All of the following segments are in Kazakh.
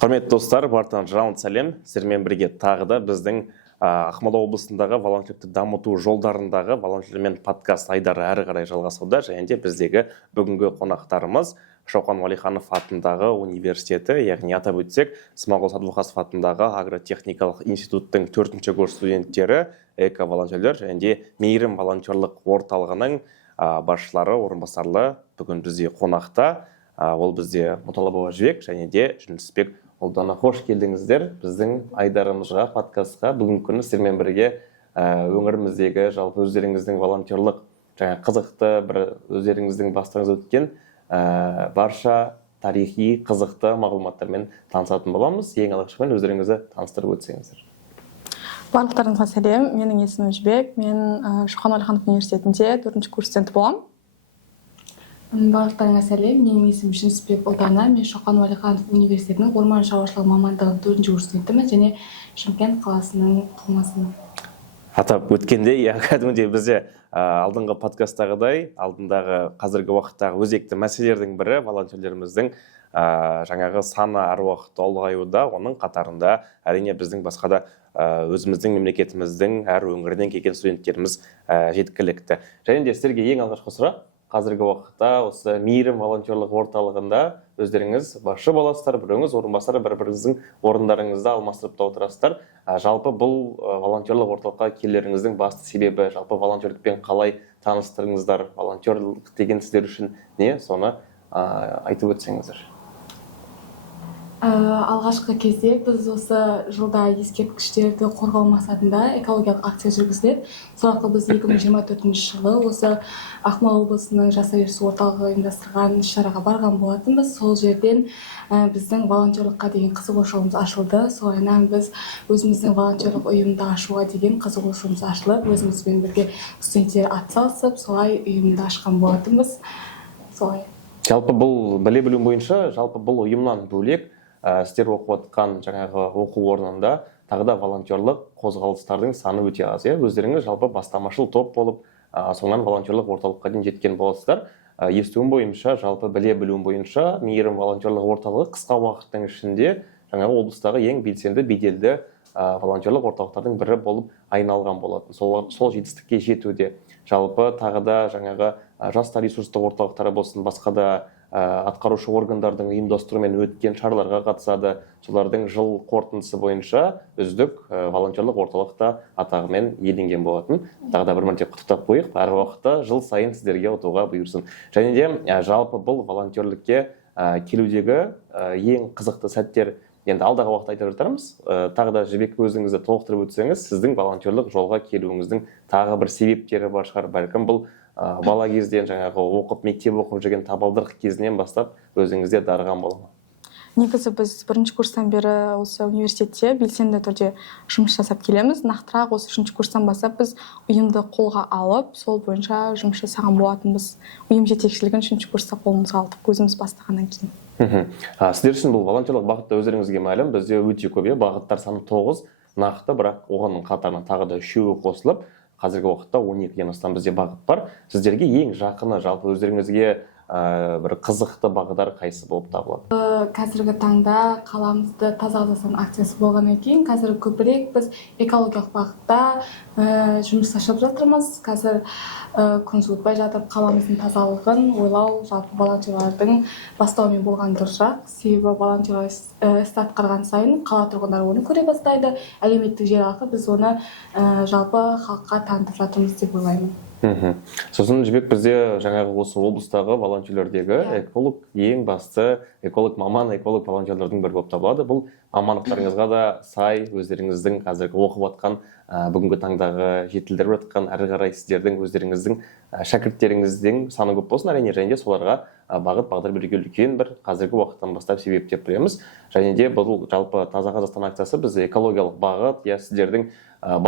Құрметті достар, барлықтарыңызға жалынды сәлем. Сіздермен бірге тағы да біздің Ақмола облысындағы волонтерлікті дамыту жолдарындағы волонтерлермен подкаст айдары әрі қарай жалғасуда. Және де біздегі бүгінгі қонақтарымыз Шоқан Уәлиханов атындағы университеті, яғни атап өтсек, Смағұл Садуақасов атындағы агротехникалық институттың 4-ші курс студенттері, эко-волонтерлер және де мейірім волонтерлік орталығының басшылары, орынбасарлары бүгін бізде қонақта. Ол бізде Мұталапова Жібек және де Жүнісбек Ұлдана. Қош келдіңіздер біздің айдарымызға, подкастқа. Бүгінгі күні сіздермен бірге өңіріміздегі жалпы өздеріңіздің волонтерлық жаңа қызықты бір өздеріңіздің бастарыңыз өткен барша тарихи қызықты мағлұматтармен танысатын боламыз. Ең алғашқымен өздеріңізді таныстырып өтсеңіздер. Барлықтарыңызға сәлем. Менің есімім Жібек. Мен Шоқан Уәлиханов университетінде 4-ші курс студенті боламын. Барлықтарыңа сәлем. Менің есімім Жүнісбек Ұлдана. Мен Шоқан Уәлиханов университетінің орман шаруашылығы мамандығының 4-ші курс студентімін және Шымкент қаласының тумасымын. Атап өткенде, кәдімгідей бізде алдыңғы подкасттағыдай, алдындағы қазіргі уақыттағы өзекті мәселелердің бірі волонтерлеріміздің жаңағы саны әр уақытта ұлғаюда, оның қатарында әрине біздің басқа да өзіміздің мемлекетіміздің әр өңірінен келген студенттеріміз жеткілікті. Және де сіздерге ең алғашқы сұрақ, қазіргі уақытта осы мейірім волонтерлік орталығында өздеріңіз басшы боласыздар, біреуіңіз орынбасар, бір-біріңіздің орындарыңызды алмастырып та отырасыздар. Жалпы бұл волонтерлік орталыққа келулеріңіздің басты себебі, жалпы волонтерлікпен қалай таныстырыңыздар, волонтерлік деген сіздер үшін не, соны айтып өтсеңіздер. Алғашқы кезде біз осы жылда ескерткіштерді қорғау мақсатында экологиялық акция жүргізіледі. Сол арқылы біз 2024 жылы осы Ақмола облысының жас ресурс орталығы ұйымдастырған іс-шараға барған болатынбыз. Сол жерден біздің волонтерлыққа деген қызығушылығымыз ашылды. Солайынан біз өзіміздің волонтерлық ұйымды ашуға деген қызығушылығымыз ашылып, өзімізбен бірге студенттер атсалысып, солай ұйымды ашқан болатынбыз. Солай. Жалпы бұл біле білуім бойынша, жалпы бұл ұйымнан бөлек сіздер оқып отқан жаңағы оқу орнында тағы да волонтерлық қозғалыстардың саны өте аз. Өздеріңіз жалпы бастамашыл топ болып, соңынан волонтерлық орталыққа дейін жеткен боласыздар. Естуім бойынша, жалпы біле білуім бойынша, мейірім волонтерлық орталығы қысқа уақыттың ішінде жаңағы облыстағы ең белсенді, беделді волонтерлық орталықтардың бірі болып айналған болатын. Сол жетістікке жетуде жалпы тағы да жаңағы жастар ресурстық орталықтары болсын, басқа да атқарушы органдардың ұйымдастыруымен өткен шараларға қатысады. Солардың жыл қорытындысы бойынша үздік волонтерлық орталықта атағымен иеленген болатын. Тағы да бір мәрте құттықтап қояйық. Әр уақытта жыл сайын сіздерге ұтуға бұйырсын. Және де жалпы бұл волонтерлікке келудегі ең қызықты сәттер енді алдағы уақытта айтып жатармыз. Тағы да Жібек өзіңізді толықтырып өтсеңіз, сіздің волонтерлік жолға келуіңіздің тағы бір себептері бар шығар. Бәлкім бұл бала кезден жаңағы оқып, мектеп оқып жүрген табалдырық кезінен бастап өзіңізде дарыған бола ма? Негізі біз 1-ші курстан бері осы университетте белсенді түрде жұмыс жасап келеміз. Нақтырақ осы 3-ші курстан бастап біз ұйымды қолға алып, сол бойынша жұмыс жасаған болатынбыз. Ұйым жетекшілігін 3-ші курста қолымызға алдық, өзіміз бастағаннан кейін. Сіздер үшін бұл волонтерлік бағытта өздеріңізге мәлім, бізде өте көп, бағыттар саны 9 нақты, бірақ оғанның қатарына тағы да 3-і қосылып, қазіргі уақытта 12-ден астам бізде бағыт бар. Сіздерге ең жақыны, жалпы өздеріңізге бір қызықты бағдар қайсы болып табылады? Қазіргі таңда қаламызды таза қазақстан акциясы болғаннан кейін қазір көбірек біз экологиялық бағытта жұмыс жасап жатырмыз. Қазір күн суытпай жатып қаламыздың тазалығын ойлау жалпы волонтерлардың бастауымен болған дұрысырақ. Себебі волонтерлар істі атқарған сайын қала тұрғындары оны көре бастайды. Әлеуметтік желі арқылы біз оны жалпы халыққа танытып жатырмыз деп ойлаймын. Сосын Жібек, бізде жаңағы осы облыстағы волонтерлердегі эколог ең басты эколог маман, эколог волонтерлердің бірі болып табылады. Бұл мамандықтарыңызға да сай, өздеріңіздің қазіргі оқып жатқан, бүгінгі таңдағы жетілдіріп жатқан, әрі қарай сіздердің өздеріңіздің шәкірттеріңіздің саны көп болсын, әрине, және де соларға бағыт бағдар беруге үлкен бір қазіргі уақыттан бастап себеп деп білеміз. Және де бұл жалпы таза Қазақстан акциясы біз экологиялық бағыт, сіздердің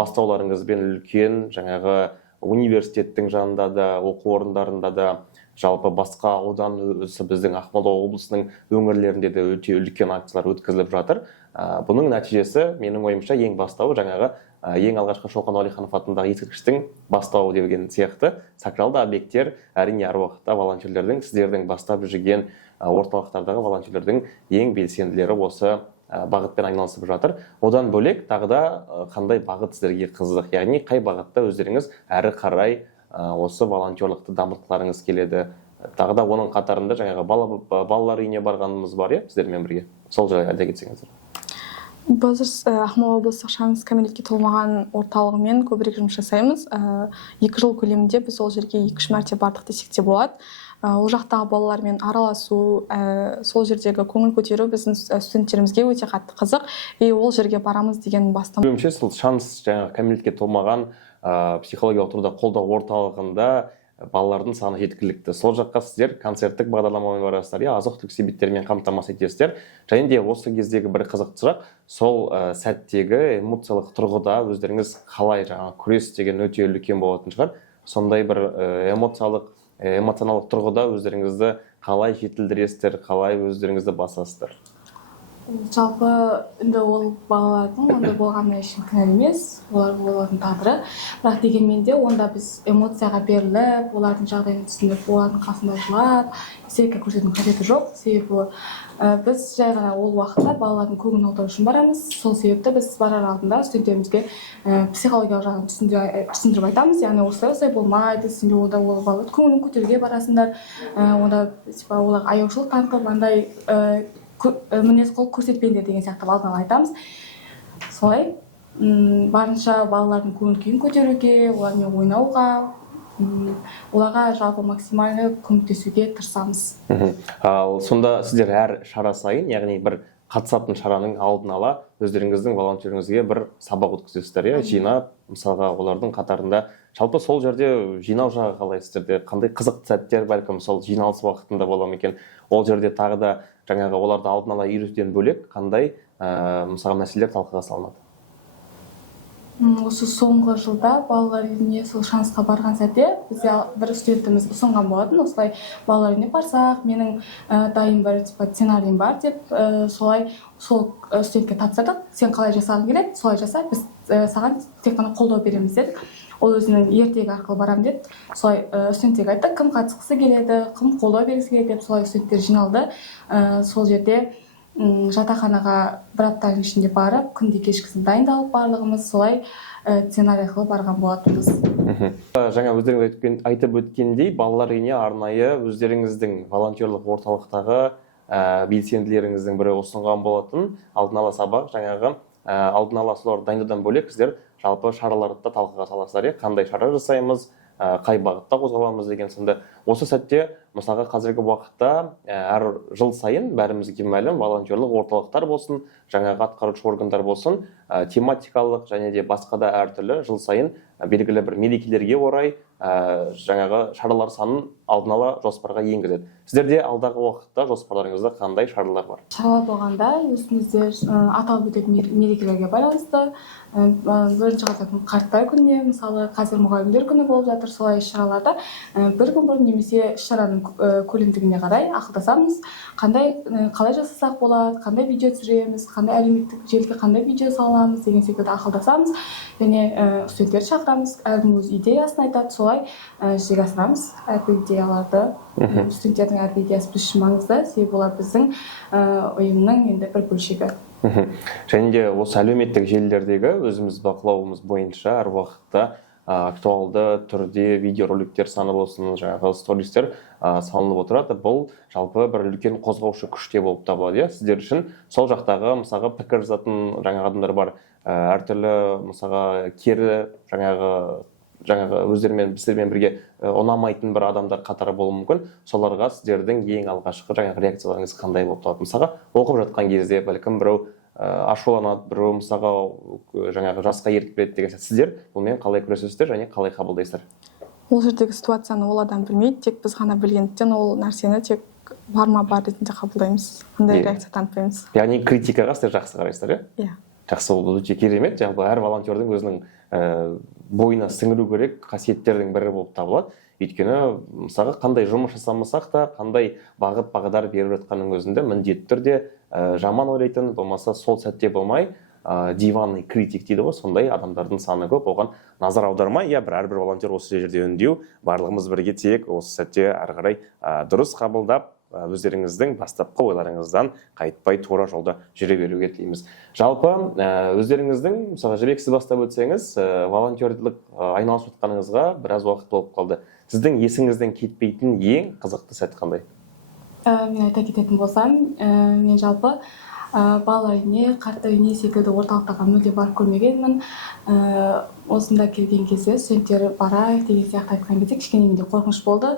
бастауларыңызбен үлкен жаңағы университеттің жанында да, оқу орындарында да, жалпы басқа аудан біздің Ақмола облысының өңірлерінде де өте үлкен акциялар өткізіліп жатыр. Бұның нәтижесі менің ойымша ең бастауы жаңағы ең алғашқы Шоқан Уәлиханов атындағы ескерткіштің бастауы деген сияқты сакралды объекттер әрине әр уақытта волонтерлердің, сіздердің бастап жүрген орталықтардағы волонтерлердің ең белсенділері осы бағытпен айналысып жатыр. Одан бөлек тағы да қандай бағыт сіздерге қызық, яғни қай бағытта өздеріңіз әрі қарай осы волонтерлықты дамытқыларыңыз келеді. Тағы да оның қатарында жаңағы балалар үйіне барғанымыз бар, сіздермен бірге. Сол жайлы айта кетсеңіздер. Біз Ақмола облыстық шаңсыз кәмелетке толмаған орталығымен көбірек жұмыс жасаймыз. 2 жыл көлемінде біз ол жерге 2-3 мәрте бардық десек те болады. Ол жақтағы балалармен араласу, сол жердегі көңіл көтеру біздің студенттерімізге өте қатты қызық. Ол жерге барамыз деген бастама. Білуімше, сол шаңсыз жаңағы кәмелетке толмаған психологиялық тұрғыда қолдау орталығында балалардың саны жеткілікті. Сол жаққа сіздер концерттік бағдарламамен барасыздар, азық-түлік себеттермен қамтамасыз етесіздер. Және де осы кездегі бір қызықты сұрақ, сол сәттегі эмоциялық тұрғыда өздеріңіз қалай жаңағы күрес деген өте үлкен болатын шығар. Сондай бір эмоционалдық тұрғыда өздеріңізді қалай жетілдіресіздер, қалай өздеріңізді басасыздар? Жалпы енді ол балалардың онда болғанына ешкім кінәлі емес, олардың тағдыры. Бірақ дегенмен де онда біз эмоцияға беріліп, олардың жағдайын түсініп, олардың қасында жылап, истерика көрсетудің қажеті жоқ. Себебі біз жай ғана ол уақытта балалардың көңілін аулау үшін барамыз. Сол себепті біз барар алдында студенттерімізге психологиялық жағын түсіндіріп айтамыз. Яғни осылай болмайды, сендер онда ол балаларды көңілін көтеруге барасыңдар. Онда оларға аяушылық танытып, андай мінез құлық көрсетпеңдер деген сияқты алдын ала айтамыз. Солай барынша балалардың көңіл күйін көтеруге, олармен ойнауға, оларға жалпы максимально көмектесуге тырысамыз. Ал сонда сіздер әр шара сайын, яғни бір қатысатын шараның алдын ала өздеріңіздің волонтеріңізге бір сабақ өткізесіздер, жинап, мысалға олардың қатарында жалпы сол жерде жинау жағы қалай сіздерде, қандай қызықты сәттер бәлкім сол жиналыс уақытында бола ма екен? Ол жерде тағы да жаңағы оларды алдын ала үйретуден бөлек қандай мысалға мәселелер талқыға салынады? Осы соңғы жылда балалар үйіне сол шаңсызға барған сәтте бізде бір студентіміз ұсынған болатын. Осылай балалар үйіне барсақ, менің дайын бір сценариім бар деп, солай сол студентке тапсырдық. Сен қалай жасағың келеді, солай жаса, біз саған тек қана қолдау береміз дедік. Ол өзінің ертегі арқылы барам деді. Солай студенттерге айтты, кім қатысқысы келеді, кім қолдау бергісі келеді деп, солай студенттер жиналды. Сол жерде жатақханаға бір аптаның ішінде барып, күнде кешкісін дайындалып барлығымыз солай сценарий арқылы барған болатынбыз. Жаңа өздеріңіз айтып өткендей, балалар үйіне арнайы өздеріңіздің волонтерлық орталықтағы белсенділеріңіздің бірі ұсынған болатын алдын ала сабақ, жаңағы алдын ала соларды дайындаудан бөлек сіздер жалпы шараларды да талқыға саласыздар, қандай шара жасаймыз, қай бағытта қозғаламыз деген сынды. Осы сәтте мысалға қазіргі уақытта әр жыл сайын бәрімізге мәлім волонтерлық орталықтар болсын, жаңағы атқарушы органдар болсын, тематикалық және де басқа да әртүрлі жыл сайын белгілі бір мерекелерге орай жаңағы шаралар санын алдын ала жоспарға енгізеді. Сіздерде алдағы уақытта жоспарларыңызда қандай шаралар бар? Шаралар болғанда өзімізде аталып өтетін мерекелерге байланысты, бірінші қазақтың қарттар күніне, мысалы қазір мұғалімдер күні болып жатыр, солай шараларда бір күн бұрын немесе шараның көлемдігіне қарай ақылдасамыз, қалай жасасақ болады, қандай видео түсіреміз, қандай әлеуметтік желіге қандай видео саламыз деген секілді ақылдасамыз, және студенттерді шақырамыз, әркім өз идеясын айтады, солай жүзеге асырамыз әрбір идеяларды. Студенттердің әрбір идеясы біз үшін маңызды, себебі олар біздің ұйымның енді бір бөлшегі. Және де осы әлеуметтік желілердегі өзіміз бақылауымыз бойынша әр уақытта актуалды түрде видеороликтер саны болсын, жаңағы стористер салынып отырады. Бұл жалпы бір үлкен қозғаушы күште болып табылады. Сіздер үшін сол жақтағы мысалға пікір жазатын жаңағы адамдар бар, әртүрлі мысалға кері жаңағы өздерімен біздермен бірге ұнамайтын бір адамдар қатары болуы мүмкін. Соларға сіздердің ең алғашқы жаңағы реакцияларыңыз қандай болып табылады? Мысалға оқып жатқан кезде бәлкім біреу ашуланады, біреу мысалға жаңағы жасқа еріп береді деген сияқты. Сіздер бұнымен қалай күресесіздер және қалай қабылдайсыздар? Ол жердегі ситуацияны ол адам білмейді, тек біз ғана білгендіктен ол нәрсені тек бар ма бар ретінде қабылдаймыз. Қандай реакция танытпаймыз. Яғни критикаға сіздер жақсы қарайсыздар, иә? Жақсы, ол өте керемет. Жалпы әр волонтердің өзінің бойына сіңіру керек қасиеттердің бірі болып табылады. Өйткені мысалға қандай жұмыс жасамасақ та, қандай бағыт-бағдар беріп жатқанның өзінде міндетті түрде жаман ойлайтын, болмаса сол сәтте болмай диванный критик дейді ғой, сондай адамдардың саны көп. Оған назар аудармай, әрбір волонтер осы жерде үндеу, барлығымыз бірге тек осы сәтте әрі қарай дұрыс қабылдап, өздеріңіздің бастапқы ойларыңыздан қайтпай тура жолда жүре беруге тілейміз. Жалпы өздеріңіздің, мысалы Жібек, сіз бастап өтсеңіз, волонтерлік айналысып жатқаныңызға біраз уақыт болып қалды. Сіздің есіңізден кетпейтін ең қызықты сәт қандай? Мен айта кететін болсам, мен жалпы балалар үйіне, қарттар үйіне секілді орталықтарға мүлде барып көрмегенмін. Осында келген кезде студенттер барайық деген сияқты айтқан кезде кішкене менде қорқыныш болды.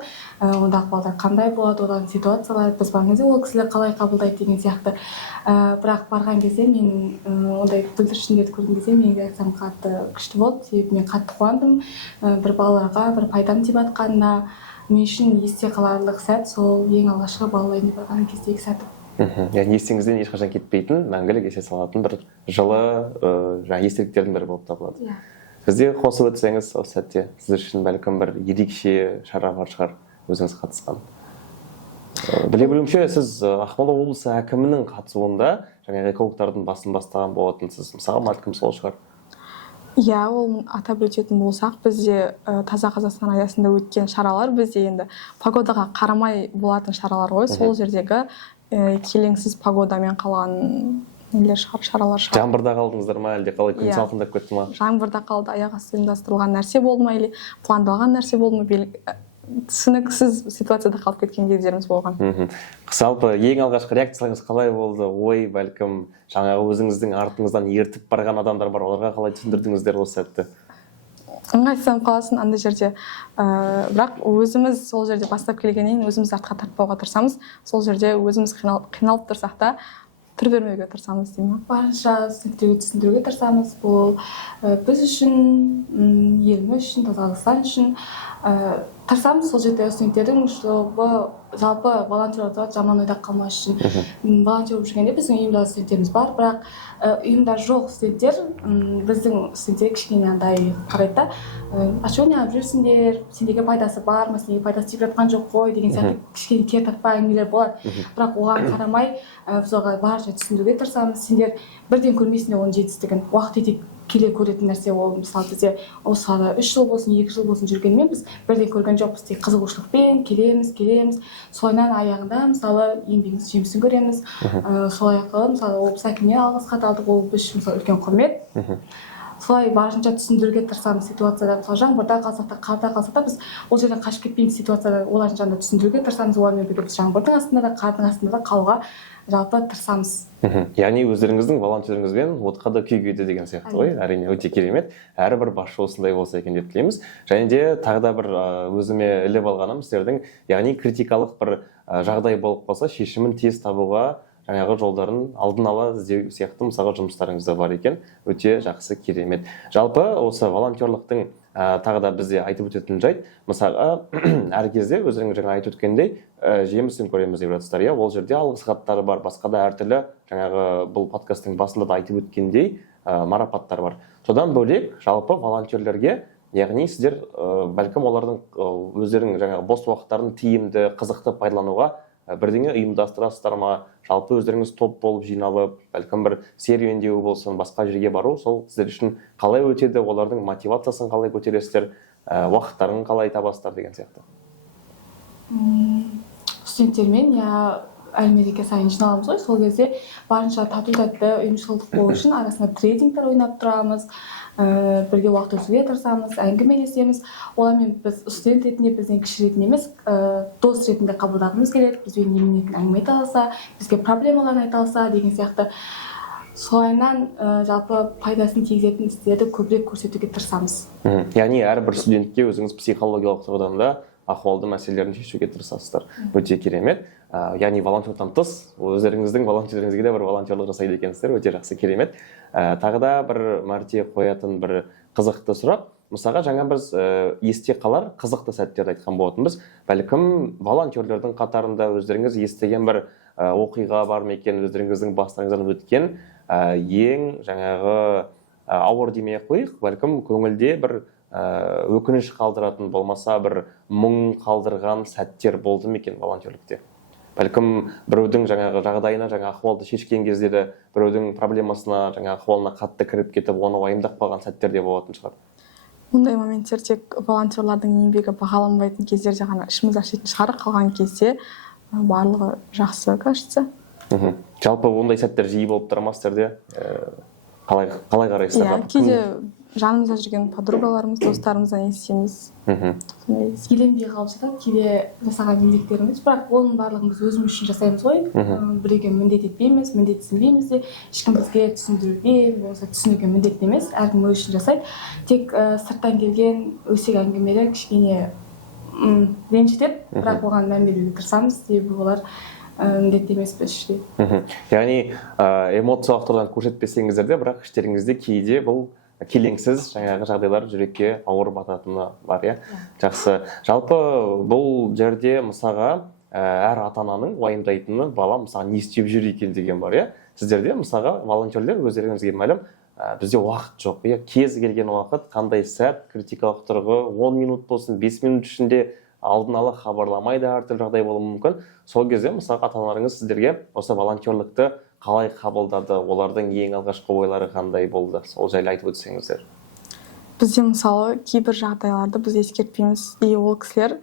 Ондағы балалар қандай болады, олардың ситуациялары, біз барған кезде ол кісілер қалай қабылдайды деген сияқты. Бірақ барған кезде мен ондай бүлдіршіндерді көрген кезде менің реакциям қатты күшті болды. Себебі мен қатты қуандым. Бір балаларға бір пайдам тиіп жатқанына. Мен үшін есте қаларлық сәт сол ең алғашқы балалар үйіне барған кездегі сәт. Яғни есіңізден ешқашан кетпейтін, мәңгілік есте салатын бір жылы естеліктердің бірі болып табылады. Сізде қосып өтсеңіз осы сәтте сіз үшін бәлкім бір ерекше шара бар шығар, өзіңіз қатысқан. Біле білуімше, сіз Ақмола облысы әкімінің қатысуында жаңағы экологтардың басын бастаған болатынсыз. Мысалы, бәлкім сол шығар. Иә, ол атап өтетін болсақ, бізде Таза Қазақстан аясында өткен шаралар бізде енді погодаға қарамай болатын шаралар ғой. Сол жердегі келеңсіз погодамен қалған нелер шығар, шаралар шығар. Жаңбырда қалдыңыздар ма, әлде қалай күн салқындап кетті ма? Жаңбырда қалды, аяқ асты ұйымдастырылған нәрсе болды ма, или пландалған нәрсе болды ма, түсініксіз ситуацияда қалып кеткен кездеріміз болған. Жалпы ең алғашқы реакцияларыңыз қалай болды? Ой, бәлкім жаңағы өзіңіздің артыңыздан ертіп барған адамдар бар, оларға қалай түсіндірдіңіздер осы сәтті? Ыңғайсызданып қаласың анда жерде. Бірақ өзіміз сол жерде бастап келгеннен өзіміз артқа тартпауға тырысамыз. Сол жерде өзіміз қиналып тұрсақ та түр бермеуге тырысамыз деймін. Барынша студенттерге түсіндіруге тырысамыз. Бұл біз үшін, еліміз үшін, Таза Қазақстан үшін тырысамыз. Сол жерде студенттердің жалпы волонтерлар жаман ойда қалмас үшін. Волонтер болып жүргенде біздің ұйымда студенттеріміз бар, бірақ ұйымда жоқ студенттер біздің студенттер кішкене андай қарайды да, а что не алып жүрсіңдер, сендерге пайдасы бар ма, сендерге пайдасы тиіп жатқан жоқ қой деген сияқты кішкене кертартпа әңгімелер болады. Бірақ оған қарамай біз оған барынша түсіндіруге тырысамыз. Сендер бірден көрмейсіңдер оның жетістігін. Уақыт өте келе көретін нәрсе ол. Мысалы бізде осылай 3 жыл болсын, 2 жыл болсын жүргенмен біз бірден көрген жоқпыз. Тек қызығушылықпен келеміз. Солайынан аяғында мысалы еңбегіміз жемісін көреміз. Солай арқылы мысалы облыс әкіміне алғыс хат алдық, ол біз үшін мысалы үлкен құрмет. Солай барынша түсіндіруге тырысамыз ситуацияда. Мысалы жаңбырда қалсақ та, қарда қалсақ та біз ол жерден қашып кетпейміз ситуацияда. Олардың жанында түсіндіруге тырысамыз. Олармен бірге біз жаңбырдың астында да, қардың астында да қалуға жалпы тырысамыз. Яғни өздеріңіздің волонтеріңізбен отқа да күйге де деген сияқты ғой. Әрине өте керемет. Әрбір басшы осындай болса екен деп тілейміз. Және де тағы да бір өзіме іліп алғаным сіздердің, яғни критикалық бір жағдай болып қалса, шешімін тез табуға жаңағы жолдарын алдын ала іздеу сияқты мысалға жұмыстарыңыз да бар екен. Өте жақсы, керемет. Жалпы осы волонтерлықтың тағы да бізде айтып өтетін жайт, мысалға әр кезде өздеріңіз жаңа айтып өткендей жемісін көреміз деп жатсыздар. Ол жерде алғыс хаттары бар, басқа да әртүрлі жаңағы бұл подкасттың басында да айтып өткендей марапаттар бар. Содан бөлек жалпы волонтерлерге, яғни сіздер бәлкім олардың өздерінің жаңағы бос уақыттарын тиімді, қызықты пайдалануға бірдеңе ұйымдастырасыздар ма? Жалпы өздеріңіз топ болып жиналып, бәлкім бір серуендеу болсын, басқа жерге бару, сол сіздер үшін қалай өтеді, олардың мотивациясын қалай көтересіздер, уақыттарын қалай табасыздар деген сияқты. Студенттермен әлеуметтік сайын жиналамыз ғой, сол кезде барынша тату-тәтті ұйымшылдық болу үшін арасында трейдингтер ойнап тұрамыз, бірге уақыт өткізуге тырысамыз, әңгімелесеміз. Олармен біз студент ретінде, бізден кіші ретінде емес, дос ретінде қабылдағымыз келеді. Бізбен неменетін әңгіме айта алса, бізге проблемаларын айта алса деген сияқты. Солайынан жалпы пайдасын тигізетін істерді көбірек көрсетуге тырысамыз. Яғни әрбір студентке өзіңіз психологиялық тұрғыдан да ахуалды мәселелерін шешуге тырысасыздар. Өте керемет. Яғни волонтерлықтан тыс, өздеріңіздің волонтерлеріңізге де бір волонтерлық жасайды екенсіздер. Өте жақсы, керемет. Тағы да бір мәрте қоятын бір қызықты сұрақ. Мысалға жаңа біз есте қалар қызықты сәттерді айтқан болатынбыз. Бәлкім волонтерлердің қатарында өздеріңіз естіген бір оқиға бар ма екен, өздеріңіздің бастарыңыздан өткен ең жаңағы ауыр демей-ақ қояйық, бәлкім көңілде бір өкініш қалдыратын, болмаса бір мұң қалдырған сәттер болды ма екен волонтерлікте? Бәлкім біреудің жаңағы жағдайына, жаңа ахуалды шешкен кездері біреудің проблемасына, жаңа ахуалына қатты кіріп кетіп, оны уайымдап қалған сәттер де болатын шығар. Мұндай моменттер тек волонтерлардың еңбегі бағаланбайтын кездерде ғана ішіміз ашитын шығар. Қалған кезде барлығы жақсы, кажется. Жалпы ондай сәттер жиі болып тұра ма сіздерде? Қалай қарайсыздар? Иә, кейде жанымызда жүрген подругаларымыз, достарымыздан естиміз. келемде қалып жатады, кейде жасаған еңбектеріміз, бірақ оның барлығын біз өзіміз үшін жасаймыз ғой. Біреуге міндет етпейміз, міндетсінбейміз де, ешкім бізге түсіндіруге, болмаса түсінуге міндетті емес, әркім өз үшін жасайды. Тек сырттан келген өсек әңгімелер кішкене ренжітеді, бірақ оған мән беруге тырысамыз, себебі олар міндетті емес біз іште. Яғни эмоциялық тұрғыдан көрсетпесеңіздер де, бірақ іштеріңізде кейде бұл келеңсіз жаңағы жағдайлар жүрекке ауыр бататыны бар, иә? Жақсы. Жалпы бұл жерде мысалға әр ата-ананың уайымдайтыны бала мысалға не істеп жүр екен деген бар, иә? Сіздерде мысалға волонтерлер өздеріңізге мәлім, бізде уақыт жоқ, иә? Кез келген уақыт, қандай сәт, критикалық тұрғы 10 минут болсын, 5 минут ішінде алдын ала хабарламайды, әртүрлі жағдай болуы мүмкін. Сол кезде мысалға ата-аналарыңыз сіздерге осы волонтерлікті қалай қабылдады, олардың ең алғашқы ойлары қандай болды, сол жайлы айтып өтсеңіздер. Бізде мысалы кейбір жағдайларды біз ескертпейміз, ол кісілер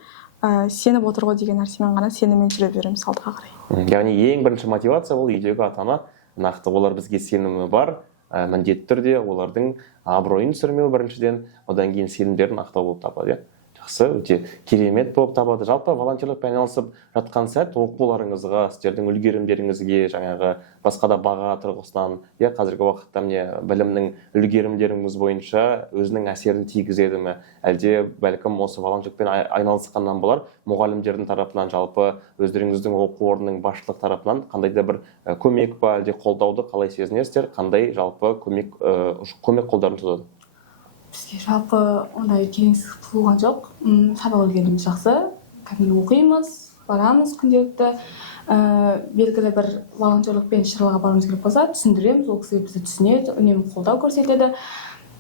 сеніп отыр ғой деген нәрсемен ғана сеніммен жүре береміз алдыға қарай. Яғни ең бірінші мотивация ол үйдегі ата-ана, нақты олар бізге сенімі бар, міндетті түрде олардың абыройын түсірмеу біріншіден, одан кейін сенімдерін ақтау болып табылады, иә? Жақсы, өте керемет болып табылады. Жалпы волонтерлікпен айналысып жатқан сәт оқуларыңызға, сіздердің үлгерімдеріңізге, жаңағы басқа да баға тұрғысынан, иә, қазіргі уақытта міне білімнің үлгерімдеріңіз бойынша өзінің әсерін тигізеді ме? Әлде бәлкім осы волонтерлікпен айналысқаннан болар, мұғалімдердің тарапынан, жалпы өздеріңіздің оқу орнының басшылық тарапынан қандай да бір көмек па, әлде қолдауды қалай сезінесіздер, қандай жалпы көмек қолдарын созады? Бізге жалпы ондай келеңсіз туылған жоқ. Сабақ үлгеріміз жақсы, кәдімгі оқимыз, барамыз күнделікті. Белгілі бір волонтерлікпен шаруаға баруымыз керек болса, түсіндіреміз, ол кісілер бізді түсінеді, үнемі қолдау көрсетеді.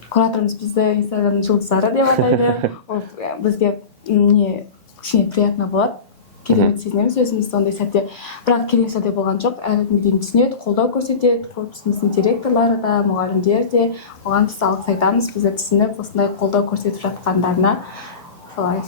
Кураторымыз бізді Инстаграмның жұлдыздары деп атайды. Ол бізге кішкене приятно болады. Керемет сезінеміз өзімізді ондай сәтте. Бірақ келеңсіз де болған жоқ. Әлі күнге дейін түсінеді, қолдау көрсетеді. Корпусымыздың директорлары да, мұғалімдер де. Оған біз алғыс айтамыз, бізді түсініп, осындай қолдау көрсетіп жатқандарына. Солай.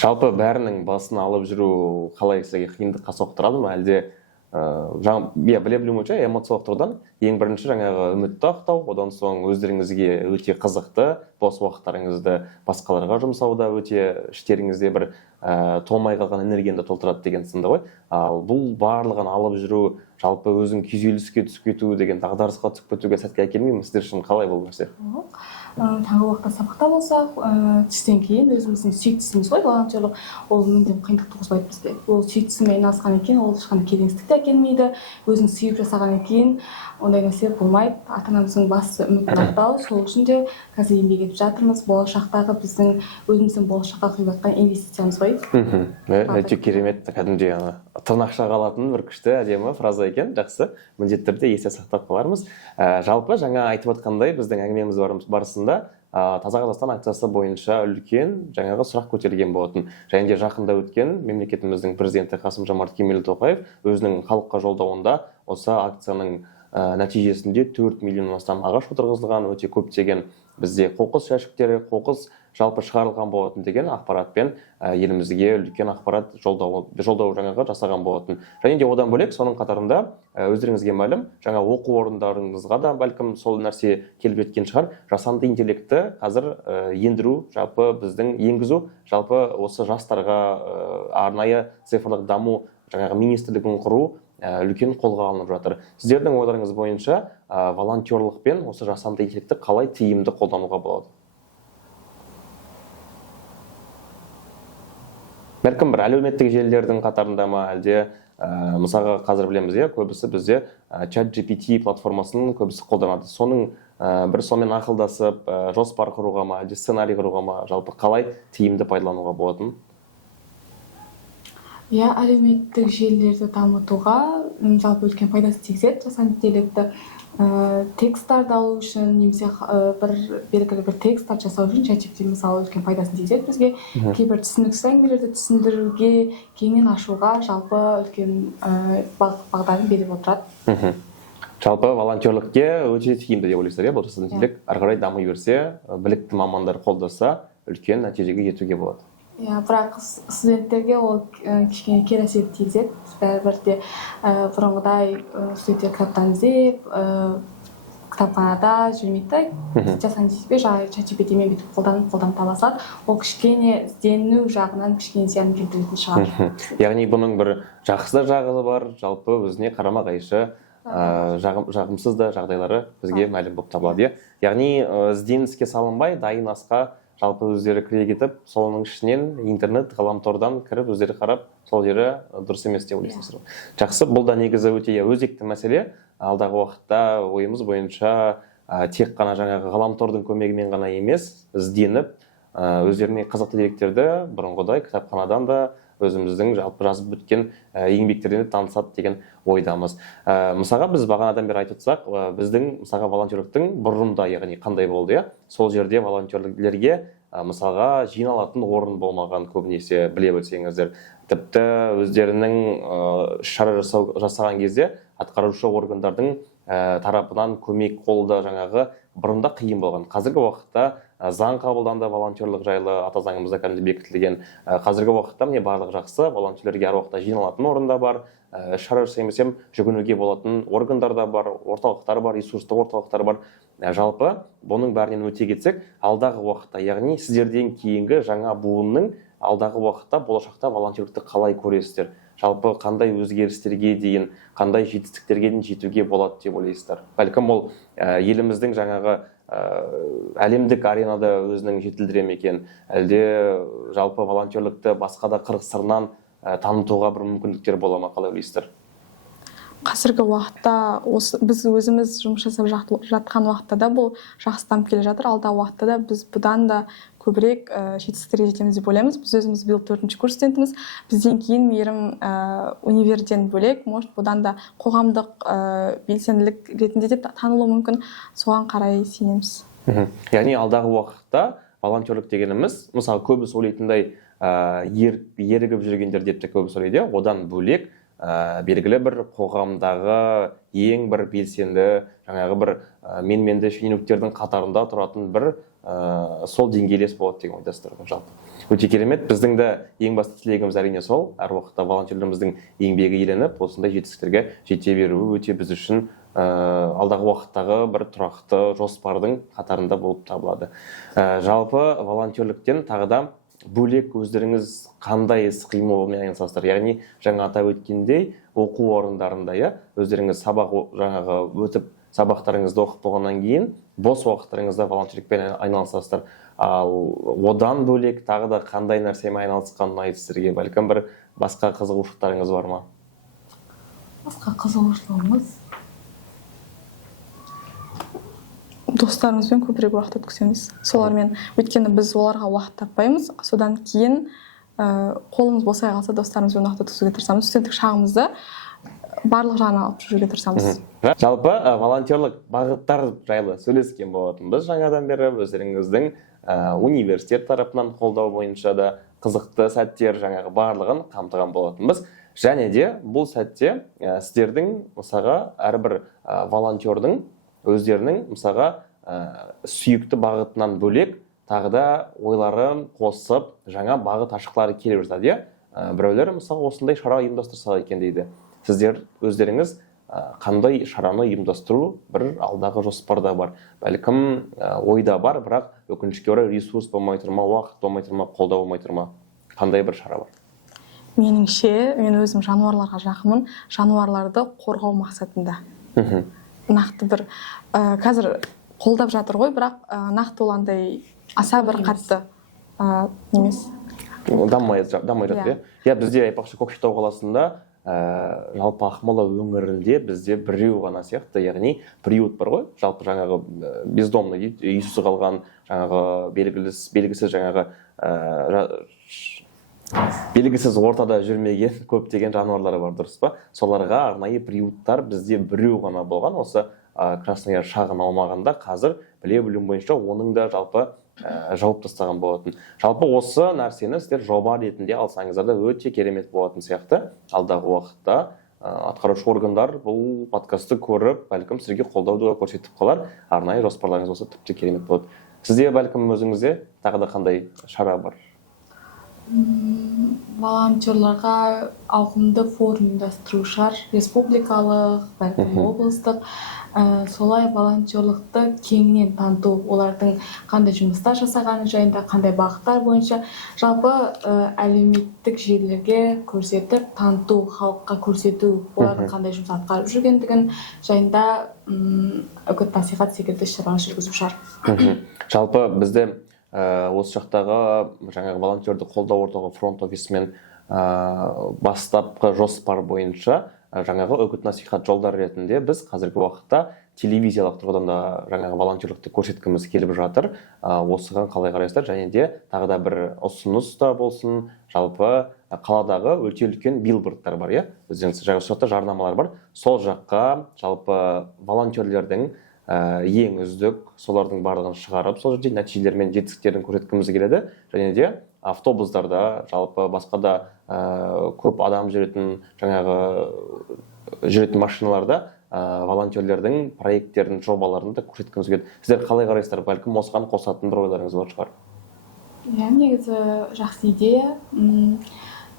Жалпы бәрінің басын алып жүру қалай сізге қиындыққа соқтырады ма? Әлде біле білуім бойынша эмоциялық тұрғыдан ең бірінші жаңағы үмітті ақтау, одан соң өздеріңізге өте қызықты, бос уақыттарыңызды басқаларға жұмсауда өте іштеріңізде бір толмай қалған энергияны толтырады деген сынды ғой. Ал бұл барлығын алып жүру, жалпы өзің күйзеліске түсіп кету деген, дағдарысқа түсіп кетуге сәтке әкелмей ме? Сіздер үшін қалай бұл нәрсе? Таңғы уақытта сабақта болсақ, түстен кейін өзіміздің сүйіктісіміз ғой, волонтерлік, ол мүлдем қиындық туғызбайды бізде. Ол сүйіктісімен айналысқаннан кейін, ол ешқандай келеңсіздік те әкелмейді. Өзің сүйіп жасағаннан кейін ондай нәрсе болмайды. Ата-анамыздың басты үмітін ақтау, сол үшін де қазір еңбек етіп жатырмыз. Болашақтағы біздің өзіміздің болашаққа құйып жатқан инвестициямыз ғой. Өте керемет, кәдімгідей тырнақша қалатын бір күшті әдемі фраза екен. Жақсы, міндетті түрде есте сақтап қалармыз. Жалпы жаңа айтып отқандай біздің әңгімеміз барысында Таза Қазақстан акциясы бойынша үлкен жаңағы сұрақ көтерілген болатын. Және де жақында өткен мемлекетіміздің президенті Қасым-Жомарт Кемелұлы Тоқаев өзінің халыққа жолдауында осы акцияның нәтижесінде 4 миллион астам ағаш отырғызылған, өте көптеген бізде қоқыс жәшіктері, қоқыс жалпы шығарылған болатын деген ақпаратпен елімізге үлкен ақпарат жолдау жаңағы жасаған болатын. Және де одан бөлек соның қатарында өздеріңізге мәлім, жаңа оқу орындарыңызға да бәлкім сол нәрсе келіп жеткен шығар. Жасанды интеллектті қазір ендіру, жалпы біздің енгізу, жалпы осы жастарға арнайы цифрлық даму жаңағы министрлігін құру үлкен қолға алынып жатыр. Сіздердің ойларыңыз бойынша волонтерлықпен осы жасанды интеллектті қалай тиімді қолдануға болады? Бәлкім бір әлеуметтік желілердің қатарында ма, әлде мысалға қазір білеміз, көбісі бізде ChatGPT платформасын көбісі қолданады. Соның бір сонымен ақылдасып, жоспар құруға ма, әлде сценарий құруға ма, жалпы қалай тиімді пайдалануға болатын? Әлеуметтік желілерді дамытуға жалпы үлкен пайдасы тигізеді. Жасанды интеллектті тексттарды алу үшін, немесе белгілі бір тексттар жасау үшін ChatGPT мысалы үлкен пайдасын тигізеді бізге. Кейбір түсініксіз әңгімелерді түсіндіруге, кеңінен ашуға жалпы үлкен бағдарын беріп отырады. Жалпы волонтерлікке өте тиімді деп ойлайсыздар, бұл жасанды интеллект ары қарай дами берсе, білікті мамандар қолдаса, үлкен нәтижеге жетуге болады. иә, бірақ студенттерге ол кішкене кері әсер тигізеді. Бәрібір де бұрынғыдай студенттер кітаптан іздеп кітапханада жүрмейді да, жасанды интеллектпен жаңағы ChatGPT-мен бүйтіп қолданып таба салады. Ол кішкене іздену жағынан кішкене зиян келтіретін шығар. Яғни бұның бір жақсы да жағы бар, жалпы өзіне қарама қайшы жағымсыз да жағдайлары бізге мәлім болып табылады. Яғни ізденіске салынбай, дайын асқа жалпы өздері кіре кетіп, соның ішінен интернет, ғаламтордан кіріп, өздері қарап, сол жері дұрыс емес деп ойлайсыздар. Жақсы, бұл да негізі өте өзекті мәселе. Алдағы уақытта ойымыз бойынша тек қана жаңағы ғаламтордың көмегімен ғана емес, ізденіп, өздеріне қызықты деректерді бұрынғыдай кітапханадан да өзіміздің жалпы жазып өткен еңбектерден танысады деген ойдамыз. Мысалға біз бағанадан бері айтып отырсақ, біздің мысалға волонтерліктің бұрында, яғни қандай болды, сол жерде волонтерлерге мысалға жиналатын орын болмаған, көбінесе біле білсеңіздер. Тіпті өздерінің шара жасаған кезде атқарушы органдардың тарапынан көмек қолда жаңағы бұрында қиын болған. Қазіргі уақытта заң қабылданды волонтерлік жайлы, ата заңымызда кәдімгі бекітілген. Қазіргі уақытта міне барлық жақсы, волонтерлерге әр уақытта жиналатын орында бар, шара жасаймасем жүгінуге болатын органдар да бар, орталықтар бар, ресурстық орталықтар бар. Жалпы бұның бәрінен өте кетсек, алдағы уақытта, яғни сіздерден кейінгі жаңа буынның алдағы уақытта болашақта волонтерлікті қалай көресіздер? Жалпы қандай өзгерістерге дейін, қандай жетістіктерге дейін жетуге болады деп ойлайсыздар? Бәлкім ол еліміздің жаңағы әлемдік аренада өзінің жетілдіре ме екен, әлде жалпы волонтерлікті басқа да қыр-сырынан танытуға бір мүмкіндіктер бола ма, қалай ойлайсыздар? Қазіргі уақытта біз өзіміз жұмыс жасап жатқан уақытта да бұл жақсы дамып келе жатыр. Алдағы уақытта да біз бұдан да көбірек жетістіктерге жетеміз деп ойлаймыз. Біз өзіміз биыл 4-ші курс студентіміз. Бізден кейін мейірім универден бөлек, может, бұдан да қоғамдық белсенділік ретінде де танылуы мүмкін. Соған қарай сенеміз. Яғни алдағы уақытта волонтерлік дегеніміз, мысалы көбісі ойлайтындай ерігіп жүргендер деп те көбісі ойлайды, одан бөлек белгілі бір қоғамдағы ең бір белсенді, жаңағы бір менменді шенеуніктердің қатарында тұратын бір сол деңгейлес болады деген ойдасыздар жалпы. Өте керемет. Біздің де ең басты тілегіміз әрине сол, әр уақытта волонтерлеріміздің еңбегі еленіп, осындай жетістіктерге жете беруі өте біз үшін алдағы уақыттағы бір тұрақты жоспардың қатарында болып табылады. Жалпы волонтерліктен тағы да бөлек өздеріңіз қандай іс-қимылмен айналысасыздар? Яғни жаңа атап өткендей, оқу орындарында өздеріңіз сабақ жаңағы өтіп, сабақтарыңызды оқып болғаннан кейін бос уақыттарыңызда волонтерлікпен айналысасыздар. Ал одан бөлек тағы да қандай нәрсемен айналысқан ұнайды сіздерге? Бәлкім бір басқа қызығушылықтарыңыз бар ма? Басқа қызығушылығымыз достарымызбен көбірек уақыт өткіземіз. Солармен, өйткені біз оларға уақыт таппаймыз. Содан кейін қолымыз босай қалса достарымызбен уақыт өткізуге тырысамыз. Студенттік шағымызды барлық жағынан алып жүруге тырысамыз. Жалпы волонтерлік бағыттар жайлы сөйлескен болатынбыз жаңадан бері. Өздеріңіздің университет тарапынан қолдау бойынша да қызықты сәттер жаңағы барлығын қамтыған болатынбыз. Және де бұл сәтте сіздердің мысалға әрбір волонтердің өздерінің мысалға сүйікті бағытынан бөлек тағы да ойларын қосып жаңа бағыт ашқылары келіп жатады. Біреулер мысалы осындай шара ұйымдастырса екен дейді. Сіздер өздеріңіз қандай шараны ұйымдастыру бір алдағы жоспарда бар? Бәлкім ойда бар, бірақ өкінішке орай ресурс болмай тұр ма, уақыт болмай тұр ма, қолдау болмай тұр ма? Қандай бір шара бар? Меніңше, мен өзім жануарларға жақынмын, жануарларды қорғау мақсатында. Нақты бір қазір қолдап жатыр ғой, бірақ нақты оландай аса бір қатты емес. Даммай жатыр. Бізде айпақшы Көкшетау қаласында жалпы Ақмола өңірінде бізде біреу ғана сияқты, яғни приют бар ғой, жалпы жаңағы бездомный, үйсіз қалған, жаңағы белгісіз жаңағы белгісіз ортада жүрмеген көптеген жануарлар бар, дұрыс па? Соларға арнайы приюттар бізде біреу ғана болған. Осы Краснояр шағын аумағында қазір білем бойынша оның да жалпы жауып тастаған болатын. Жалпы осы нәрсені сіздер жоба ретінде алсаңыздар да өте керемет болатын сияқты. Алдағы уақытта атқарушы органдар бұл подкастты көріп, бәлкім сізге қолдауды көрсетіп қалар. Арнайы жоспарларыңыз болса тіпті керемет болады. Сізде бәлкім өзіңізде тағы да қандай шара бар? Волонтерларға ауқымды форум ұйымдастыру шығар, республикалық, бәлкім облыстық. Солай волонтерлықты кеңінен таныту, олардың қандай жұмыстар жасағаны жайында, қандай бағыттар бойынша жалпы әлеуметтік желілерге көрсетіп, таныту, халыққа көрсету, олардың қандай жұмыс атқарып жүргендігін жайында үгіт насихат секілді іс-шаралар жүргізу шығар. Жалпы бізде осы жақтағы жаңағы волонтерді қолдау орталығы фронт офисімен бастапқы жоспар бойынша жаңағы үгіт насихат жолдар ретінде біз қазіргі уақытта телевизиялық тұрғыдан да жаңағы волонтерлікті көрсеткіміз келіп жатыр. Осыған қалай қарайсыздар? Және де тағы да бір ұсыныс та болсын, жалпы қаладағы өте үлкен билбордтар бар, иә? Біздің осы жақта жарнамалар бар. Сол жаққа жалпы волонтерлердің ең үздік солардың барлығын шығарып, сол жерде нәтижелер мен жетістіктерін көрсеткіміз келеді. Және де автобустарда, жалпы басқа да көп адам жүретін машиналарда волонтерлердің проекттерін, жобаларын да көрсеткіміз келеді. Сіздер қалай қарайсыздар? Бәлкім осыған қосатын бір ойларыңыз бар шығар. Негізі жақсы идея.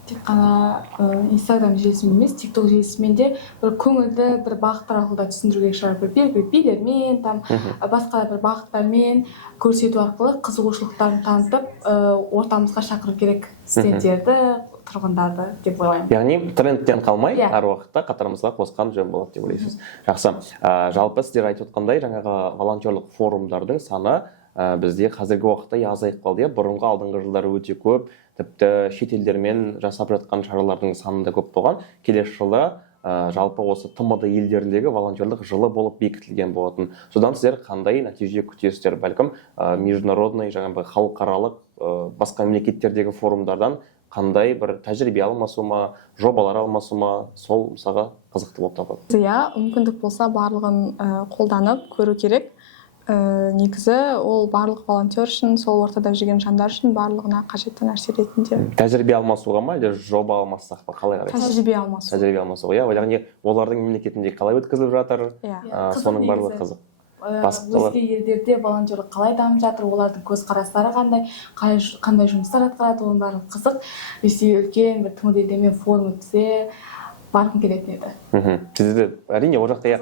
Тек қана Инстаграм желісімен емес, TikTok желісімен де бір көңілді бір бағыттар арқылы түсіндіруге шығар, бір белгілі билермен, басқа бір бағыттармен көрсету арқылы қызығушылықтарын танытып, ортамызға шақыру керек студенттерді, тұрғындарды деп ойлаймын. Яғни трендтен қалмай, әр уақытта қатарымызға қосқан жөн болады деп ойлайсыз. Жақсы. Жалпы сіздер айтып отқандай, жаңағы волонтерлік форумдардың саны бізде қазіргі уақытта азайып қалды. Бұрынғы алдыңғы жылдары өте көп, тіпті шетелдермен жасап жатқан шаралардың саны да көп болған. Келесі жылы жалпы осы ТМД елдеріндегі волонтерлік жылы болып бекітілген болатын. Содан сіздер қандай нәтиже күтесіздер? Бәлкім международный, жаңағы халықаралық басқа мемлекеттердегі форумдардан қандай бір тәжірибе алмасу ма, жобалар алмасу ма, сол мысалға қызықты болып табылады. Иә, мүмкіндік болса барлығын қолданып көру керек. Негізі ол барлық волонтер үшін, сол ортада жүрген жандар үшін барлығына қажетті нәрсе ретінде. Тәжірибе алмасуға ма, әлде жоба алмассақ па, қалай қарайсыз? Тәжірибе алмасу. Тәжірибе алмасуға, иә, яғни олардың мемлекетінде қалай өткізіліп жатыр, соның барлығы қызық. Өзге елдерде волонтерлік қалай дамып жатыр, олардың көзқарастары қандай жұмыстар атқарады, оның барлығы қызық. Ресей үлкен бір ТМД елдермен форум өтсе, барғым келетін еді. Сізде әрине ол жақта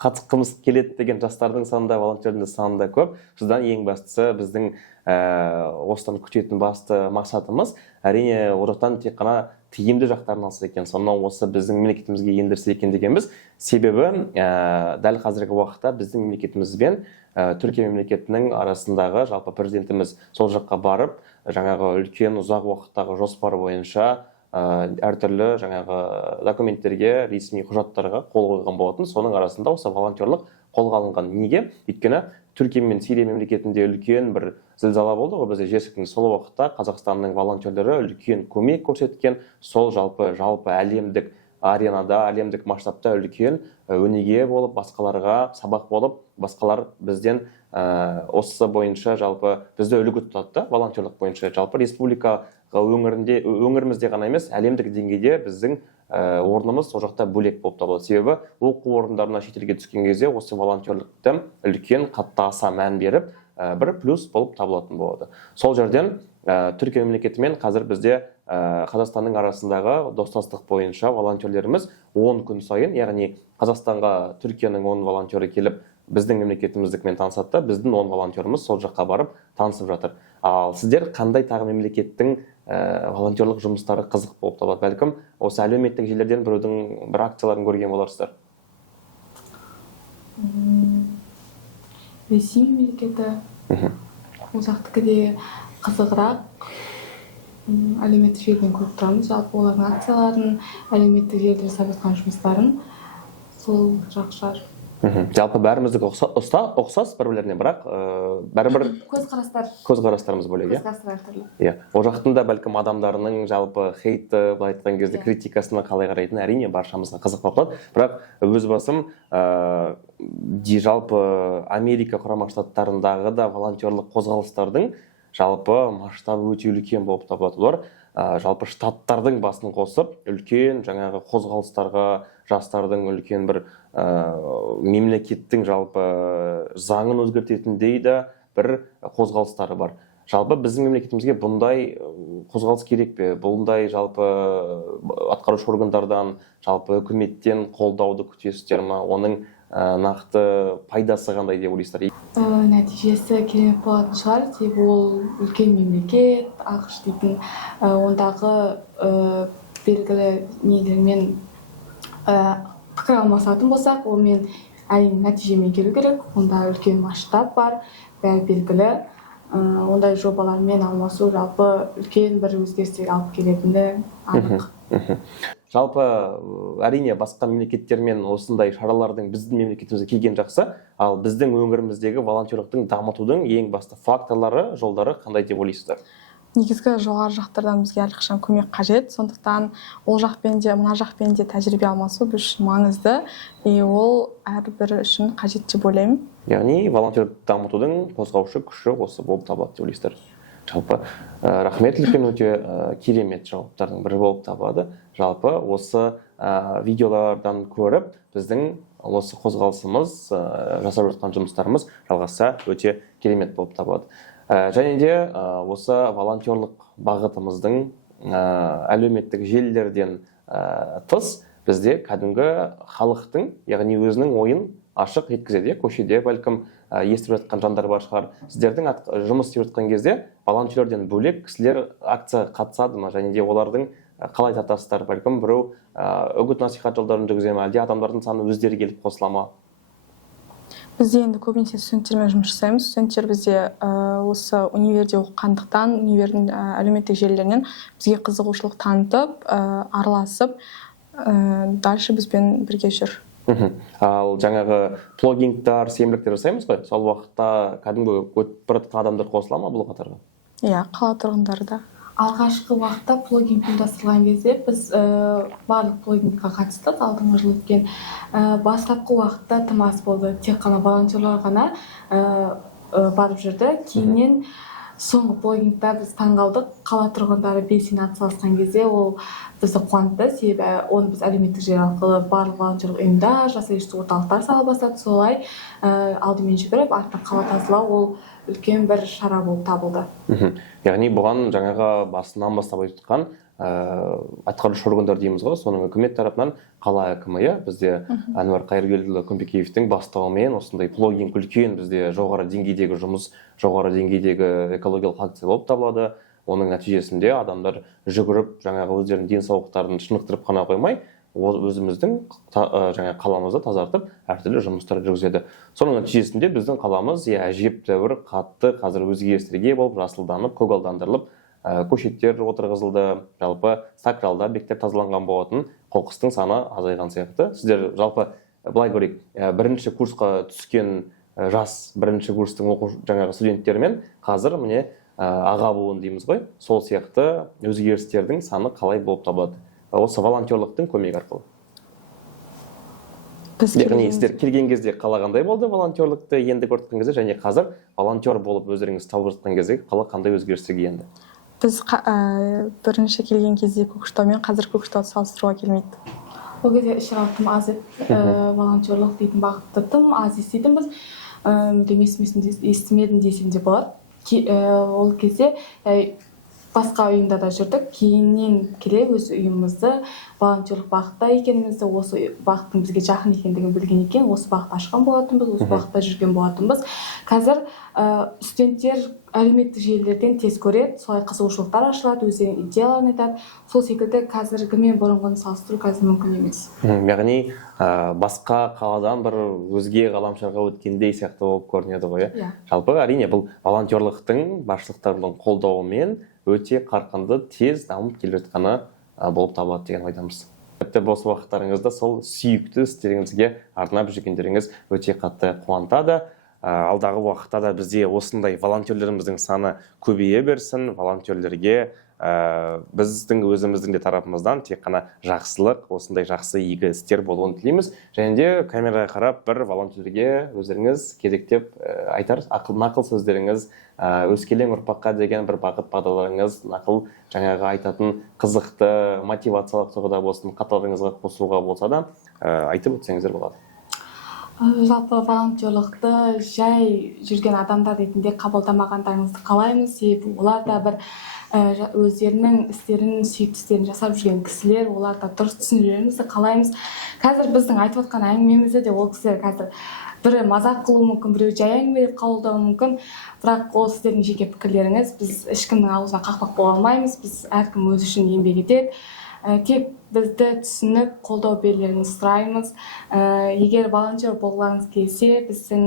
қатысқымыз келеді деген жастардың санында, волонтердің санында көп. Содан ең бастысы біздің осыдан күтетін басты мақсатымыз әрине ол жақтан тек қана тиімді жақтарын алса екен, сонан осы біздің мемлекетімізге ендірсе екен дегенбіз. Себебі дәл қазіргі уақытта біздің мемлекетімізбен Түркия мемлекетінің арасындағы жалпы президентіміз сол жаққа барып, жаңағы үлкен ұзақ уақыттағы жоспар бойынша әртүрлі жаңағы документтерге, ресми құжаттарға қол қойған болатын. Соның арасында осы волонтерлық қолға алынған. Неге? Өйткені Түркия мен Сирия мемлекетінде үлкен бір зілзала болды ғой бізде жер сілкінісі. Сол уақытта Қазақстанның волонтерлері үлкен көмек көрсеткен. Сол жалпы әлемдік аренада, әлемдік масштабта үлкен өнеге болып, басқаларға сабақ болып, басқалар бізден осы бойынша жалпы бізді үлгі тұтады, волонтерлік бойынша жалпы республика өңірімізде ғана емес, әлемдік деңгейде біздің орнымыз сол жақта бөлек болып табылады. Себебі оқу орындарына шетелге түскен кезде осы волонтерлікті үлкен қатты аса мән беріп, бір плюс болып табылатын болады. Сол жерден Түркия мемлекетімен қазір бізде Қазақстанның арасындағы достастық бойынша волонтерлеріміз 10 күн сайын, яғни Қазақстанға Түркияның 10 волонтері келіп, біздің мемлекетіміздікмен танысады, біздің 10 волонтеріміз сол жаққа барып танысып жатыр. Ал сіздер қандай тағы мемлекеттің волонтерлық жұмыстары қызық болып табылады? Бәлкім осы әлеуметтік желілерден біреудің бір акцияларын көрген боларсыздар. Ресей мемлекеті, ол жақтікі де қызығырақ. Әлеуметтік желіден көріп тұрамыз, жалпы олардың акцияларын, әлеуметтік желіде жасап жатқан жұмыстарын, сол жақ шығар. Жалпы бәріміздікі ұқсас бір-бірлеріне, бірақ бәрібір көзқарастарымыз бөлек, иә? Көзқарастар әртүрлі. Иә, ол жақтың да бәлкім адамдарының жалпы хейті, былай айтқан кезде критикасына қалай қарайтын әрине баршамызға қызық болып қалады. Бірақ өз басым жалпы Америка құрама штаттарындағы да волонтерлық қозғалыстардың жалпы масштабы өте үлкен болып табылады. Олар жалпы штаттардың басын қосып, үлкен жаңағы қозғалыстарға, жастардың үлкен бір мемлекеттің жалпы заңын өзгертетіндей де бір қозғалыстары бар. жалпы біздің мемлекетімізге бұндай қозғалыс керек пе? Бұндай жалпы атқарушы органдардан, жалпы үкіметтен қолдауды күтесіздер ма? Оның нақты пайдасы қандай деп ойлайсыздар? Нәтижесі керемет болатын шығар, себебі ол үлкен мемлекет, ақш дейтін, ондағы белгілі нелермен пікір алмасатын болсақ, онымен әрине нәтижемен келу керек. Онда үлкен масштаб бар, бәрі белгілі. Ондай жобалармен алмасу жалпы үлкен бір өзгерістерге алып келетіні анық. Жалпы әрине басқа мемлекеттермен осындай шаралардың біздің мемлекетімізге келген жақсы, ал біздің өңіріміздегі волонтерлықтың дамытудың ең басты факторлары, жолдары қандай деп ойлайсыздар? Негізгі жоғары жақтардан бізге әрқашан көмек қажет, сондықтан ол жақпен де мына жақпен де тәжірибе алмасу біз үшін маңызды, ол әрбір үшін қажет деп ойлаймын. Яғни волонтерлікті дамытудың қозғаушы күші осы болып табылады деп ойлайсыздар? Жалпы рахмет, үлкен өте керемет жауаптардың бірі болып табылады. Жалпы осы видеолардан көріп біздің осы қозғалысымыз, жасап жатқан жұмыстарымыз жалғасса өте керемет болып табылады. Және де осы волонтерлық бағытымыздың әлеуметтік желілерден тыс бізде кәдімгі халықтың, яғни өзінің ойын ашық еткізеді. Көшеде бәлкім естіп жатқан жандар бар шығар. Сіздердің жұмыс істеп жатқан кезде волонтерлерден бөлек кісілер акцияға қатысады ма? Және де олардың қалай татасыздар? Бәлкім біреу үгіт насихат жолдарын жүргізе ме? Әлде адамдардың саны өздері келіп қосыла ма? Бізде енді көбінесе студенттермен жұмыс жасаймыз. Студенттер бізде осы универде оқығандықтан, универдің әлеуметтік желілерінен бізге қызығушылық танытып, араласып, дальше бізбен бірге жүр. Ал жаңағы плогингтар, сенбіліктер жасаймыз ғой, сол уақытта кәдімгі өтіп бара жатқан адамдар қосыла ма бұл қатарға? Иә, қала тұрғындары да. Алғашқы уақытта плогинг ұйымдастырылған кезде біз барлық плогингқа қатыстық, алдыңғы жыл өткен. Бастапқы уақытта тым аз болды, тек қана волонтерлар ғана барып жүрді. Кейіннен соңғы плогингта біз таңғалдық, қала тұрғындары белсене атсалысқан кезде ол бізді қуантты, себебі оны біз әлеуметтік желі арқылы барлық волонтерлік ұйымдар, жасайтын орталықтар сала бастады. Солай алдымен жүгіріп, артынан қала тазалау ол үлкен бір шара болып табылды. Яғни бұған жаңағы басынан бастап айтып жатқан атқарушы органдар дейміз ғой, соның үкімет тарапынан қала әкімі, бізде Әнуар Қайыргелдіұлы Күмпекеевтің бастауымен осындай плогинг үлкен бізде жоғары деңгейдегі жұмыс, жоғары деңгейдегі экологиялық акция болып табылады. Оның нәтижесінде адамдар жүгіріп, жаңағы өздерінің денсаулықтарын шынықтырып қана қоймай, өзіміздің жаңа қаламызды тазартып, әртүрлі жұмыстар жүргізеді. Соның нәтижесінде біздің қаламыз әжептәуір қатты қазір өзгерістерге болып, жасылданып, көгалдандырылып, көшеттер отырғызылды, жалпы сакралда бектер тазаланған болатын, қоқыстың саны азайған сияқты. Сіздер жалпы былай көрейік, бірінші курсқа түскен жас бірінші курстың жаңағы студенттермен қазір міне аға буын дейміз ғой, сол сияқты өзгерістердің саны қалай болып табылады? Осы волонтерлықтың көмегі арқылы. Яғни сіздер келген кезде қалағандай болды волонтерлікті енді көріп кезде, және қазір волонтер болып өздеріңіз тауып жатқан кезде қала қандай өзгерістерге енді? Біз бірінші келген кезде Көкшетаумен қазір Көкшетауды салыстыруға келмейді. Ол кезде ішірақ тым аз еді, волонтерлық дейтін бағытты тым аз еститінбіз. Естімедім десем де болады. Ол кезде басқа ұйымдарда жүрдік, кейіннен келе өз ұйымымызды волонтерлық бағытта екенімізді, осы бағыттың бізге жақын екендігін білген екен, осы бағытты ашқан болатынбыз, осы бағытта жүрген болатынбыз. Қазір студенттер әлеуметтік желілерден тез көреді, солай қызығушылықтар ашылады, өздерінің идеяларын айтады. Сол секілді қазіргімен бұрынғыны салыстыру қазір мүмкін емес. Яғни басқа қаладан бір өзге ғаламшарға өткендей сияқты болып көрінеді ғой. Жалпы әрине бұл волонтерлықтың басшылықтарының қолдауымен өте қарқынды тез дамып келе жатқаны болып табылады деген ойдамыз. Тіпті бос уақыттарыңызда сол сүйікті істеріңізге арнап жүргендеріңіз өте қатты қуантады. Алдағы уақытта да бізде осындай волонтерлеріміздің саны көбейе берсін, волонтерлерге біздің өзіміздің де тарапымыздан тек қана жақсылық, осындай жақсы игі істер болуын тілейміз. Және де камераға қарап бір волонтерлерге өздеріңіз кезектеп айтар нақыл сөздеріңіз, өскелең ұрпаққа деген бір бағыт бағдарларыңыз, нақыл жаңағы айтатын қызықты мотивациялық тұрғыда болсын, қатарыңызға қосуға болса да айтып өтсеңіздер болады. Жалпы волонтерлықты жай жүрген адамдар ретінде қабылдамағандарыңызды қалаймыз, себебі олар да бір өздерінің істерін, сүйікті істерін жасап жүрген кісілер, олар да дұрыс түсіндіруімізді қалаймыз. Қазір біздің айтып отқан әңгімемізді де ол кісілер қазір бірі мазақ қылуы мүмкін, біреу жай әңгіме деп қабылдауы мүмкін, бірақ ол сіздердің жеке пікірлеріңіз, біз ешкімнің аузына қақпақ бола алмаймыз, біз әркім өзі үшін еңбек етеді. Тек бізді түсініп, қолдау берулеріңізді сұраймыз. Егер волонтер болғыларыңыз келсе, біздің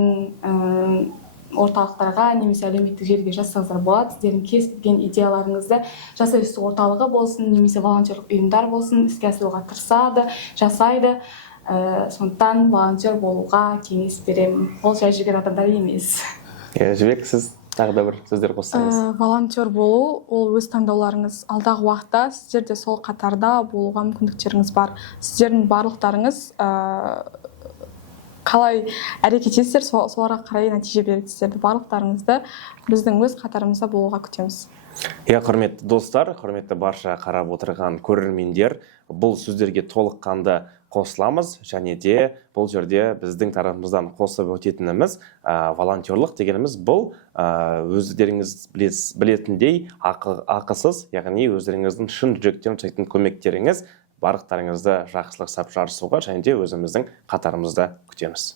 орталықтарға немесе әлеуметтік желіге жазсаңыздар болады. Сіздердің кез келген идеяларыңызды жас үсті орталығы болсын, немесе волонтерлік ұйымдар болсын, іске асыруға тырысады, жасайды. Сондықтан волонтер болуға кеңес беремін. Ол жай жүрген адамдар емес. Жібек, сіз тағы да бір сөздер қоссаңыз. Волонтер болу, ол өз таңдауларыңыз. Алдағы уақытта сіздер де сол қатарда болуға мүмкіндіктеріңіз бар. Сіздердің барлықтарыңыз қалай әрекет етесіздер, соларға қарай нәтиже береді. Сіздерді барлықтарыңызды біздің өз қатарымызда болуға күтеміз. Құрметті достар, құрметті барша қарап отырған көрермендер, бұл сөздерге толыққанды қосыламыз, және де бұл жерде біздің тарапымыздан қосып өтетініміз волонтерлық дегеніміз бұл өздеріңіз білетіндей ақысыз, яғни өздеріңіздің шын жүректен жасайтын көмектеріңіз, барлықтарыңызды жақсылық сап жарысуға және де өзіміздің қатарымызда күтеміз.